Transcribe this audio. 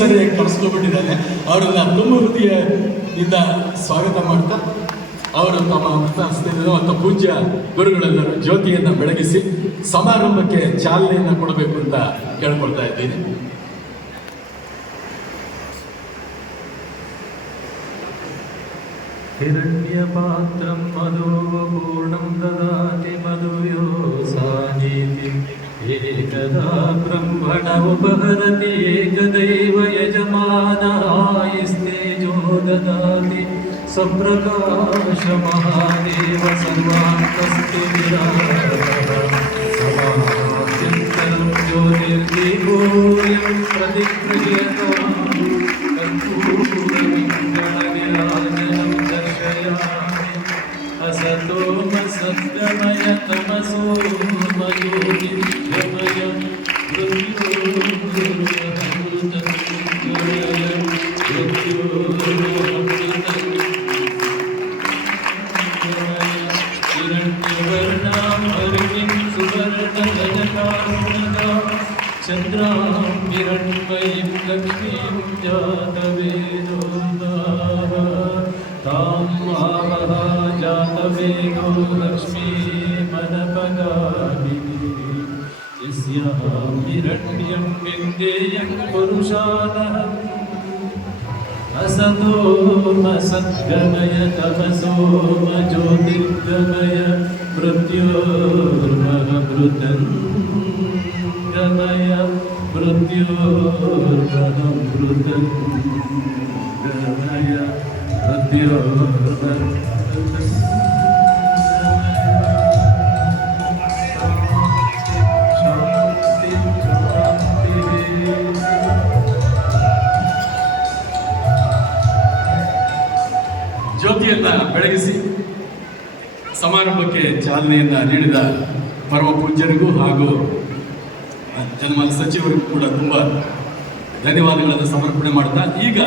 ಸರಿಯಾಗಿ ಕರೆಸ್ಕೊಂಡ್ಬಿಟ್ಟಿದ್ದಾನೆ ಅವರನ್ನ ತುಂಬ ಹೃದಯದಿಂದ ಸ್ವಾಗತ ಮಾಡ್ತಾ, ಅವರು ತಮ್ಮ ಹಸ್ತನೋ ಅಥವಾ ಪೂಜ್ಯ ಗುರುಗಳೆಲ್ಲರೂ ಜ್ಯೋತಿಯನ್ನು ಬೆಳಗಿಸಿ ಸಮಾರಂಭಕ್ಕೆ ಚಾಲನೆಯನ್ನು ಕೊಡಬೇಕು ಅಂತ ಕೇಳ್ಕೊಳ್ತಾ ಇದ್ದೀನಿ. ಹಿರಣ್ಯ ಪಾತ್ರ एकदा ब्रह्मण उपहरति एकदैव यजमानायस्ते जो ददाति सप्रकाशमहादेव सर्वान्तस्तु समाभ्यन्तरं ज्योतिर्विभूयं प्रतिक्रियताम्। कर्पूरविङ्गणविराजनं दर्शयामि। असतो ചന്ദ്രാം ഹിരൺമയും ലക്ഷ്മിയും ജാതവേദോദാ देखो लक्ष्मी मन पगामिरण्यं विन्देयं पुरुषादहम् असतो मसद्गमय तमसो मज्योतिर्गमय मृत्योर्महभृतम् गमय ಜ್ಯೋತಿಯನ್ನ ಬೆಳಗಿಸಿ ಸಮಾರಂಭಕ್ಕೆ ಚಾಲನೆಯನ್ನ ನೀಡಿದ ಪರಮ ಪೂಜ್ಯರಿಗೂ ಹಾಗೂ ಜನ್ಮ ಸಚಿವರಿಗೂ ಕೂಡ ತುಂಬ ಧನ್ಯವಾದಗಳನ್ನು ಸಮರ್ಪಣೆ ಮಾಡ್ತಾ ಈಗ